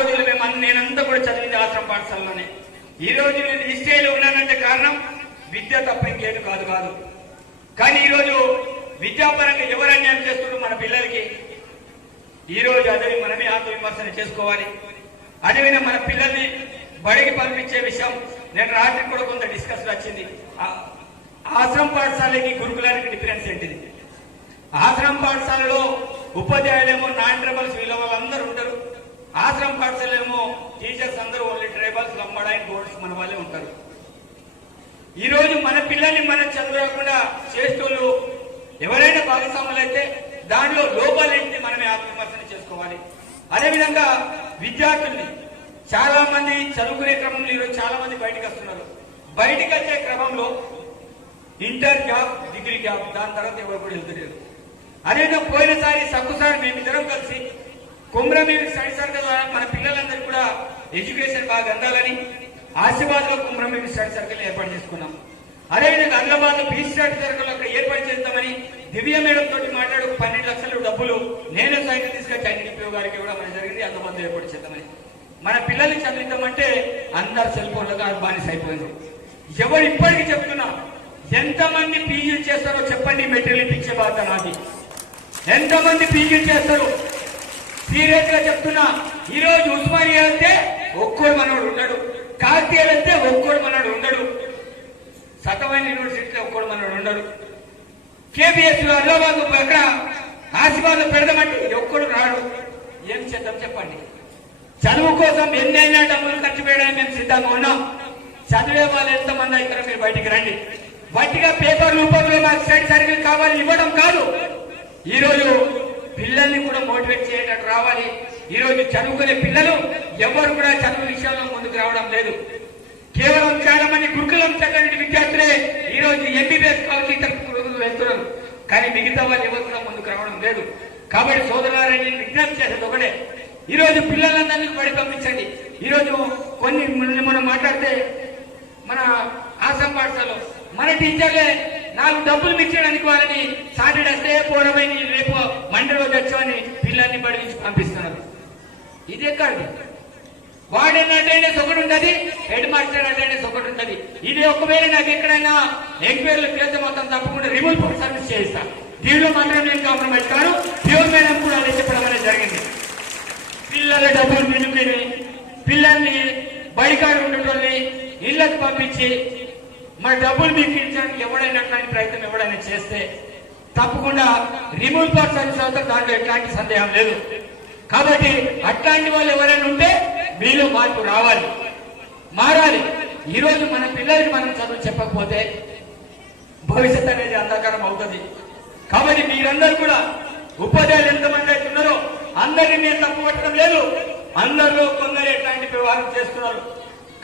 రోజుల్లో మేము నేనంతా కూడా చదివింది ఆశ్రమ పాఠశాలలోనే. ఈ రోజు నేను ఈ ఉన్నానంటే కారణం విద్య తప్ప ఇంకేది కాదు కాదు. కానీ ఈ రోజు విద్యాపరంగా ఎవరు అన్యాయం చేస్తున్నారు మన పిల్లలకి? ఈ రోజు అదే మనమే ఆత్మవిమర్శన చేసుకోవాలి. అదేవిధంగా మన పిల్లల్ని బడికి పంపించే విషయం నేను రాత్రి కూడా కొంత డిస్కస్ వచ్చింది. ఆశ్రమ పాఠశాలకి గురుకులానికి డిఫరెన్స్ ఏంటిది? ఆశ్రమ పాఠశాలలో ఉపాధ్యాయులేమో నాన్ ట్రైబల్స్ వీళ్ళ వాళ్ళందరూ ఉంటారు. ఆశ్రమ పాఠశాలేమో టీచర్స్ అందరూ ఓన్లీ ట్రైబల్స్ లంబడాయి బోర్డ్స్ మన వాళ్ళే ఉంటారు. ఈ రోజు మన పిల్లల్ని మనం చదవకుండా చేసేటోళ్ళు ఎవరైనా భాగస్వాములు అయితే దానిలో లోపాలు ఏంటి మనమే ఆత్మవిమర్శన చేసుకోవాలి. అదేవిధంగా విద్యార్థుల్ని చాలా మంది చదువుకునే క్రమంలో ఈరోజు చాలా మంది బయటకు వస్తున్నారు. బయటకు వచ్చే క్రమంలో ఇంటర్ జాబ్ డిగ్రీ జాబ్ దాని తర్వాత ఎవరు కూడా వెళ్తలేరు అదేవిధంగా పోయినసారి సక్కుసారి మేమిద్దరం కలిసి కుమ్రమేవి స్టడీ సర్కిల్ ద్వారా మన పిల్లలందరికీ కూడా ఎడ్యుకేషన్ బాగా అందాలని ఆశీర్వాద్లో కుమ్రమేవి స్టడీ సర్కిల్ ఏర్పాటు చేసుకున్నాం. అదేవిధంగా ఆదిలాబాద్లో బీచ్ స్టడీ సర్కిల్ అక్కడ ఏర్పాటు చేద్దామని దివ్య మేడం తోటి మాట్లాడు పన్నెండు లక్షల డబ్బులు నేనే సైకిల్ తీసుకొచ్చి అన్ని గారికి కూడా మన జరిగింది. అంతమంది ఏర్పాటు చేద్దామని. మన పిల్లల్ని చదివిద్దామంటే అందరు సెల్ ఫోన్లకు బానిస అయిపోయింది ఎవరు ఇప్పటికీ చెప్తున్నా ఎంతమంది పీజీ చేస్తారో చెప్పండి మెటీరియల్ ఇప్పించే బాధ నాది. ఎంతమంది పీజీ చేస్తారు? సీరియస్గా చెప్తున్నా ఈ రోజు ఉస్మానియా అంటే ఒక్కడు మనోడు ఉండడు. కాకతీయ అంటే ఒక్కడు మనోడు ఉండడు. సతమైన యూనివర్సిటీలో ఒక్కడు మనోడు ఉండడు. కేబిఎస్ అల్లాబాద్ అక్కడ ఆశీర్వాదం పెడదామంటే ఒక్కడు రాడు. ఏం చేద్దాం చెప్పండి. చదువు కోసం ఎన్నైనా డబ్బులు ఖర్చు పెట్టడానికి మేము సిద్ధంగా ఉన్నాం. చదివే వాళ్ళు ఎంతమంది ఇక్కడ మీరు బయటికి రండి. బయటిగా పేపర్ రూపంలో మాకు స్టడీ సర్కిల్ కావాలి ఇవ్వడం కాదు. ఈరోజు పిల్లల్ని కూడా మోటివేట్ చేయటట్టు రావాలి. ఈ రోజు చదువుకునే పిల్లలు ఎవరు కూడా చదువు విషయంలో ముందుకు రావడం లేదు. కేవలం చాలా మంది గురుకులం చదివిన విద్యార్థులే ఈ రోజు ఎంబీబీఎస్ కావచ్చు ఇతర వెళ్తున్నారు. కానీ మిగతా వాళ్ళు ఎవరు కూడా ముందుకు రావడం లేదు. కాబట్టి సోదరులారని విజ్ఞప్తి చేసేది ఒకటే. ఈ రోజు పిల్లలందరినీ బడి పంపించండి. ఈ రోజు కొన్ని మనం మాట్లాడితే మన ఆసాం పాఠశాలలో మన టీచర్లే నాలుగు డబ్బులు మిచ్చడానికి వాళ్ళని సాటర్డే వస్తే పోవడమని రేపు మండే రోజు వచ్చామని పిల్లల్ని బడి పంపిస్తున్నారు. ఇది ఎక్కడిది? వార్డెన్ అటెండెన్స్ ఒకటి ఉంటది హెడ్ మాస్టర్ అటెండెన్స్ ఒకటి ఉంటుంది. ఇది ఒకవేళ నాకు ఎక్కడైనా ఎంక్వైరీలు చేస్తే మొత్తం తప్పకుండా రిమూవ్ సర్వీస్ చేయిస్తా. దీనిలో మాత్రం నేను కాంప్రమైజ్ కాను. ప్యూర్ మేడం కూడా అదే చెప్పడం అనేది జరిగింది. పిల్లల డబ్బులు మినుకుని పిల్లల్ని బడికాడు ఉండటోళ్ళని ఇళ్ళకు పంపించి మన డబ్బులు మీకు ఇచ్చడానికి ఎవడైనా ప్రయత్నం ఎవడైనా చేస్తే తప్పకుండా రిమూవ్ ఫర్ సర్వీస్ అవుతారు దాంట్లో ఎట్లాంటి సందేహం లేదు. కాబట్టి అట్లాంటి వాళ్ళు ఎవరైనా ఉంటే మీలో మార్పు రావాలి. మారాలి. ఈ రోజు మన పిల్లలకి మనం చదువు చెప్పకపోతే భవిష్యత్ అనేది అంధకారం అవుతుంది. కాబట్టి మీరందరూ కూడా ఉపాధ్యాయులు ఎంతమంది అయితే ఉన్నారో అందరినీ నేను తప్పుపట్టడం లేదు. అందరిలో కొందరు ఎట్లాంటి వ్యవహారం చేస్తున్నారు.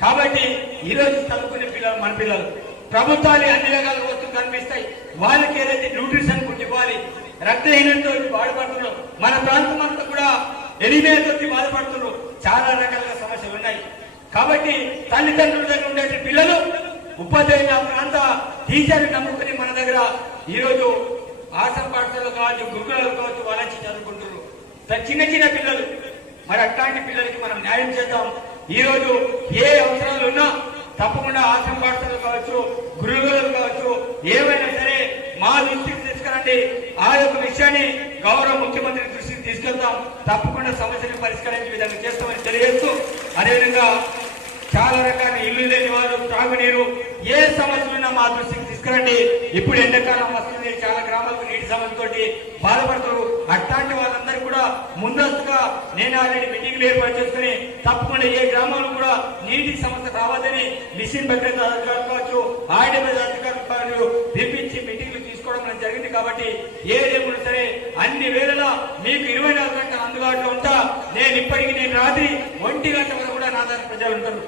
కాబట్టి ఈ రోజు చదువుకునే పిల్లలు మన పిల్లలు. ప్రభుత్వాలు అన్ని రకాల వస్తువులు కనిపిస్తాయి? వాళ్ళకి ఏదైతే న్యూట్రిషన్ ఫుడ్ ఇవ్వాలి. రక్తహీనంతో బాధపడుతున్నారు. మన ప్రాంతం అంతా కూడా ఎనిమేతో బాధపడుతున్నాం చాలా రకాల సమస్యలు ఉన్నాయి. కాబట్టి తల్లిదండ్రుల దగ్గర ఉండే పిల్లలు ఉపాధ్యాయులు ఆ ప్రాంత టీచర్లు నమ్ముకుని మన దగ్గర ఈరోజు ఆశ్రమ పాఠశాలలు కావచ్చు గురుకులాలు కావచ్చు వాళ్ళని చదువుకుంటున్నారు. చిన్న చిన్న పిల్లలు. మరి అట్లాంటి పిల్లలకి మనం న్యాయం చేద్దాం. ఈరోజు ఏ అవసరాలు ఉన్నా తప్పకుండా ఆశ్రమ పాఠశాలలు కావచ్చు గురుకులాలు కావచ్చు ఏవైనా సరే మా దృష్టికి తీసుకురండి. ఆ యొక్క విషయాన్ని గౌరవ ముఖ్యమంత్రి దృష్టికి తీసుకెళ్తాం. తప్పకుండా సమస్యను పరిష్కరించే విధంగా చేస్తామని తెలియజేస్తూ అదేవిధంగా చాలా రకాల ఇల్లు లేని వారు త్రాగునీరు ఏ సమస్యలున్నా మా దృష్టికి తీసుకురండి. ఇప్పుడు ఎండాకాలం వస్తుంది. చాలా గ్రామాలకు నీటి సమస్యతోటి బాధపడుతున్నారు. అట్లాంటి వాళ్ళందరూ కూడా ముందస్తుగా నేను ఆల్రెడీ మీటింగ్లు ఏర్పాటు చేసుకుని తప్పకుండా ఏ గ్రామాలు కూడా నీటి సమస్య రావద్దని మిషన్ భద్రత అధికారులు కావచ్చు ఆర్డీఎస్ అధికారులు కావచ్చు పిలిపించి మీటింగ్లు తీసుకోవడం జరిగింది కాబట్టి ఏ ఏదేమున్నా సరే అన్ని వేళలా మీకు ఇరవై నాలుగు గంటల అందుబాటులో ఉంటా. నేను ఇప్పటికీ నేను రాత్రి ఒంటి గంట వరకు కూడా నా దగ్గర ప్రజలు ఉంటారు.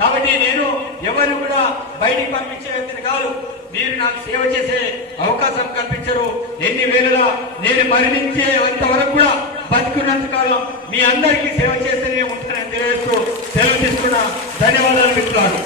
కాబట్టి నేను ఎవరు కూడా బయటికి పంపించే వ్యక్తిని కాదు. మీరు నాకు సేవ చేసే అవకాశం కల్పించరు. ఎన్ని వేళలా నేను మరణించే అంతవరకు కూడా బతుకున్నంత కాలం మీ అందరికీ సేవ చేస్తేనే ఉంటానని తెలియజేస్తూ సెలవు తీసుకున్నా ధన్యవాదాలు మిత్రులు